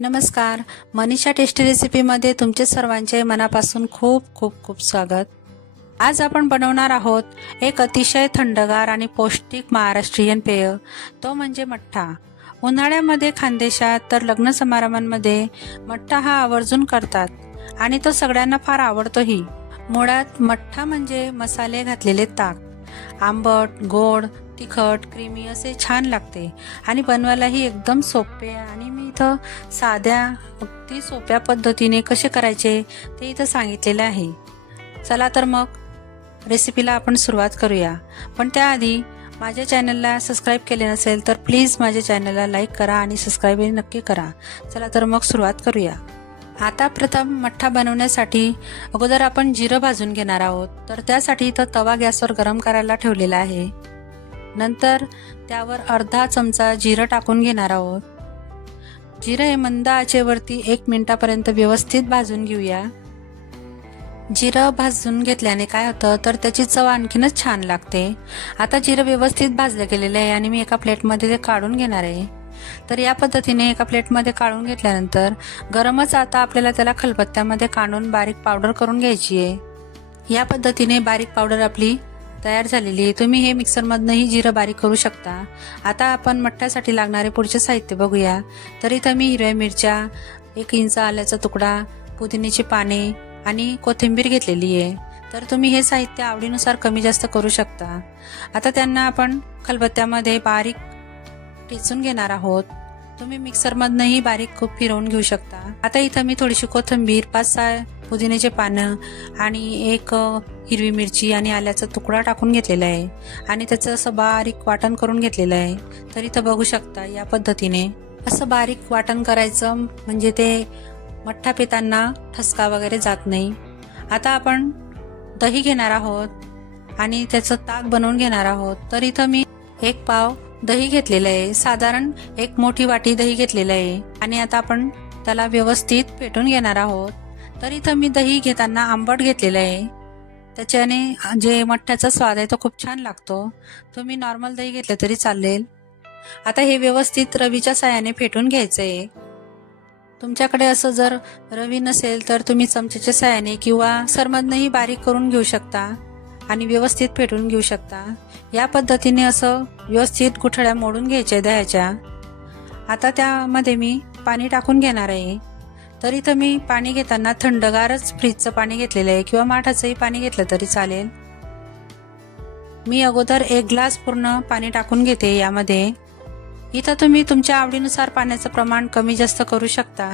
नमस्कार, मनीषा टेस्टी रेसिपीमध्ये तुमचे सर्वांचे मनापासून खूप खूप खूप स्वागत। आज आपण बनवणार आहोत एक अतिशय थंडगार आणि पौष्टिक महाराष्ट्रीयन पेय, तो म्हणजे मठ्ठा। उन्हाळ्यामध्ये खानदेशात तर लग्न समारंभांमध्ये मठ्ठा हा आवर्जून करतात आणि तो सगळ्यांना फार आवडतोही। मुळात मठ्ठा म्हणजे मसाले घातलेले ताक, आंबट, गोड, तिखट, क्रीमी असे छान लागते आणि बनवायलाही एकदम सोपे। आणि मी इथं साध्या अगदी सोप्या पद्धतीने कसे करायचे ते इथं सांगितलेले आहे। चला तर मग रेसिपीला आपण सुरुवात करूया। पण त्याआधी माझ्या चॅनलला सबस्क्राइब केले नसेल तर प्लीज माझ्या चॅनलला लाईक करा आणि सबस्क्राइब नक्की करा। चला तर मग सुरुवात करूया। आता प्रथम मठ्ठा बनवण्यासाठी अगोदर आपण जिरं भाजून घेणार आहोत। तर त्यासाठी इथं तवा गॅसवर गरम करायला ठेवलेला आहे। नंतर त्यावर अर्धा चमचा जिरं टाकून घेणार आहोत। जिरं हे मंद आचेवरती 1 मिनिटापर्यंत व्यवस्थित भाजून घेऊया। जिरं भाजून घेतल्याने काय होतं तर त्याची चव आणखीनच छान लागते। आता जिरं व्यवस्थित भाजलं गेलेलं आहे आणि मी एका प्लेटमध्ये ते काढून घेणार आहे। तर या पद्धतीने एका प्लेटमध्ये काढून घेतल्यानंतर गरमच आता आपल्याला त्याला खलबत्त्यामध्ये काढून बारीक पावडर करून घ्यायची आहे। या पद्धतीने बारीक पावडर आपली तयार झालेली आहे। तुम्ही हे मिक्सरमधनंही जिरं बारीक करू शकता। आता आपण मठ्ठ्यासाठी लागणारे पुढचे साहित्य बघूया। तर इथं मी हिरव्या मिरच्या, 1 इंच आल्याचा तुकडा, पुदिन्याची पाने आणि कोथिंबीर घेतलेली आहे। तर तुम्ही हे साहित्य आवडीनुसार कमी जास्त करू शकता। आता त्यांना आपण खलबत्त्यामध्ये बारीक ठेचून घेणार आहोत। तुम्ही मिक्सरमधनंही बारीक खूप फिरवून घेऊ शकता। आता इथं मी थोडीशी कोथिंबीर, 5-6 पुदिन्याचे पानं आणि 1 हिरवी मिरची आणि आल्याचा तुकडा टाकून घेतलेला आहे आणि त्याचं असं बारीक वाटण करून घेतलेलं आहे। तर इथं बघू शकता या पद्धतीने असं बारीक वाटण करायचं, म्हणजे ते मठ्ठा पिताना ठसका वगैरे जात नाही। आता आपण दही घेणार आहोत आणि त्याचं ताक बनवून घेणार आहोत। तर इथं मी 1 पाव दही घेतलेलं आहे, साधारण 1 मोठी वाटी दही घेतलेलं आहे आणि आता आपण त्याला व्यवस्थित फेटून घेणार आहोत। तर इथं मी दही घेताना आंबट घेतलेलं आहे, त्याच्याने जे मठ्ठ्याचा स्वाद आहे तो खूप छान लागतो। तुम्ही नॉर्मल दही घेतलं तरी चालेल। आता हे व्यवस्थित रवीच्या साहाय्याने फेटून घ्यायचं आहे। तुमच्याकडे असं जर रवी नसेल तर तुम्ही चमच्याच्या साहाय्याने किंवा सरमधनंही बारीक करून घेऊ शकता आणि व्यवस्थित फेटून घेऊ शकता। या पद्धतीने असं व्यवस्थित गुठळ्या मोडून घ्यायच्या दह्याच्या। आता त्यामध्ये मी पाणी टाकून घेणार आहे। तर इथं मी पाणी घेताना थंडगारच फ्रीजचं पाणी घेतलेलं आहे किंवा माठाचंही पाणी घेतलं तरी चालेल। मी अगोदर 1 ग्लास पूर्ण पाणी टाकून घेते यामध्ये। इथं तुम्ही तुमच्या आवडीनुसार पाण्याचं प्रमाण कमी जास्त करू शकता।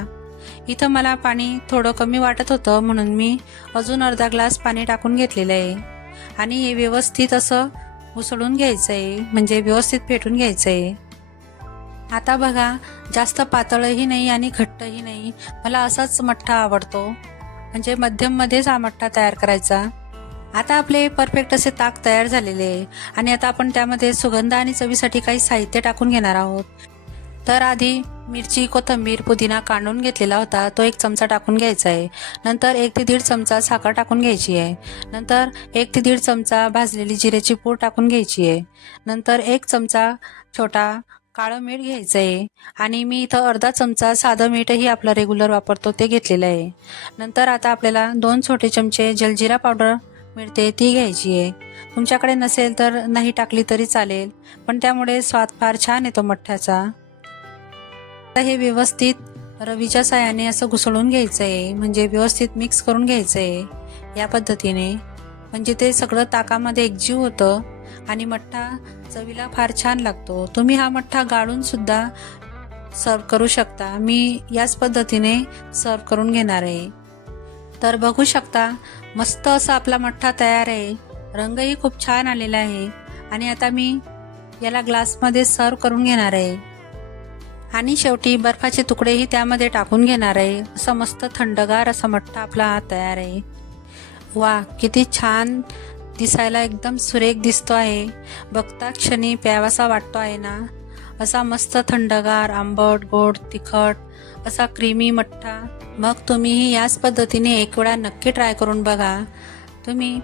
इथं मला पाणी थोडं कमी वाटत होतं म्हणून मी अजून अर्धा ग्लास पाणी टाकून घेतलेलं आहे आणि हे व्यवस्थित असं उसळून घ्यायचं आहे, म्हणजे व्यवस्थित फेटून घ्यायचं आहे। आता बघा, जास्त पातळही नाही आणि घट्टही नाही, मला असाच मठ्ठा आवडतो, म्हणजे मध्यम मध्येच हा मठ्ठा तयार करायचा। आता आपले परफेक्ट असे ताक तयार झालेले आहे आणि आता आपण त्यामध्ये सुगंध आणि चवीसाठी काही साहित्य टाकून घेणार आहोत। तर आधी मिरची, कोथिंबीर, पुदिना काढून घेतलेला होता तो 1 चमचा टाकून घ्यायचा आहे। नंतर 1 ते 1.5 चमचा साखर टाकून घ्यायची आहे। नंतर 1 ते 1.5 चमचा भाजलेली जिऱ्याची पूड टाकून घ्यायची आहे। नंतर 1 चमचा छोटा काळं मीठ घ्यायचं आहे आणि मी इथं अर्धा चमचा साधं मीठही आपलं रेग्युलर वापरतो ते घेतलेलं आहे। नंतर आता आपल्याला 2 छोटे चमचे जलजिरा पावडर मिळते ती घ्यायची आहे। तुमच्याकडे नसेल तर नाही टाकली तरी चालेल, पण त्यामुळे स्वाद फार छान येतो मठ्ठ्याचा। आता हे व्यवस्थित रवीच्या साहाय्याने असं घुसळून घ्यायचं आहे, म्हणजे व्यवस्थित मिक्स करून घ्यायचं आहे या पद्धतीने, म्हणजे ते सगळं ताकामध्ये एकजीव होतं आणि मठ्ठा चवीला फार छान लागतो। तुम्ही हा मठ्ठा गाळून सुद्धा सर्व करू शकता। मी याच पद्धतीने सर्व करून घेणार आहे। तर बघू शकता, मस्त असा आपला मठ्ठा तयार आहे, रंगही खूप छान आलेला आहे आणि आता मी याला ग्लासमध्ये सर्व करून घेणार आहे आणि शेवटी बर्फाचे तुकडेही त्यामध्ये टाकून घेणार आहे। असं मस्त थंडगार असा मठ्ठा आपला तयार आहे। वा, किती छान दिसायला एकदम सुरेख दिसतो आहे, बघता क्षणी प्यावासा वाटतो आहे ना। असा मस्त थंडगार, आंबट, गोड, तिखट असा क्रीमी मठ्ठा। मग तुम्हीही याच पद्धतीने 1 वेळा नक्की ट्राय करून बघा। तुम्ही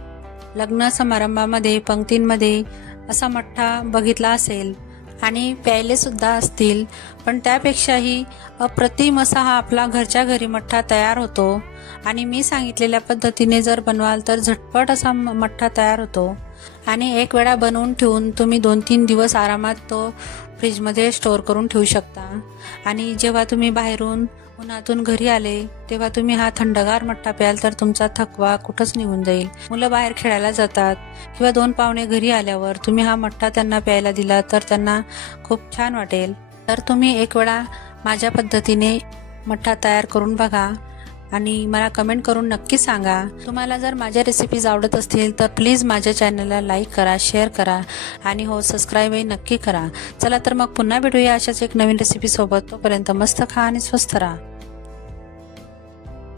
लग्न समारंभामध्ये, पंक्तींमध्ये असा मठ्ठा बघितला असेल आणि प्यायले सुद्धा असतील, पण त्यापेक्षाही अप्रतिम असा हा आपला घरच्या घरी मठ्ठा तयार होतो। आणि मी सांगितलेल्या पद्धतीने जर बनवाल तर झटपट असा मठ्ठा तयार होतो आणि एक वेळा बनवून ठेवून तुम्ही 2-3 दिवस आरामात तो फ्रीजमध्ये स्टोअर करून ठेवू शकता। आणि जेव्हा तुम्ही बाहेरून उन्हातून घरी आले तेव्हा तुम्ही हा थंडगार मठ्ठा प्याल तर तुमचा थकवा कुठंच निघून जाईल। मुलं बाहेर खेळायला जातात किंवा 2 पाहुणे घरी आल्यावर तुम्ही हा मठ्ठा त्यांना प्यायला दिला तर त्यांना खूप छान वाटेल। तर तुम्ही एक वेळा माझ्या पद्धतीने मठ्ठा तयार करून बघा आणि मला कमेंट करून नक्की सांगा। तुम्हाला जर माझ्या रेसिपीज आवडत असतील तर प्लीज माझ्या चॅनलला लाईक करा, शेअर करा आणि हो सबस्क्राईबही नक्की करा। चला तर मग पुन्हा भेटूया अशाच एक नवीन रेसिपी सोबत। तोपर्यंत मस्त खा आणि स्वस्थ राहा।